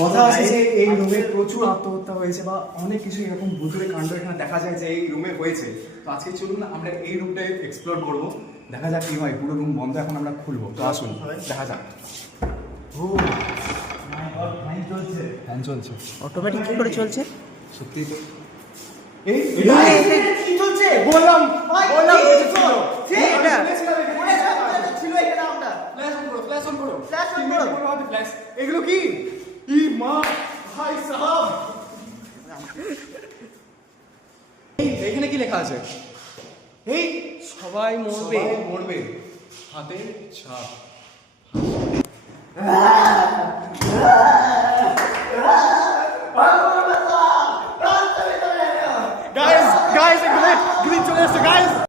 কথা আছে যে এই রুমে প্রচুর আত্মহত্যা হয়েছে বা অনেক কিছু এরকম ভুতুরে কাণ্ড এখানে দেখা যায় যে এই রুমে হয়েছে। তো আজকে চলুন আমরা এই রুমটা এক্সপ্লোর করব, দেখা যাক কি হয়। পুরো রুম বন্ধ, এখন আমরা খুলবো। তো আসুন দেখা যাক। ও মাই গড, ফ্যান চলছে। অটোমেটিক কি করে চলছে? সত্যি তো এই কি চলছে? বললাম এটা ছিল এখানে। আমরা ফ্ল্যাশ অন করো। ফ্ল্যাশ এগুলো কি? ই মা ভাই সাহেব, এখানে কি লেখা আছে? এই সবাই মরবে। মরবে, হাতে ছাপ। গাইস গাইস, গ্লিচ চলে এসেছে গাইস।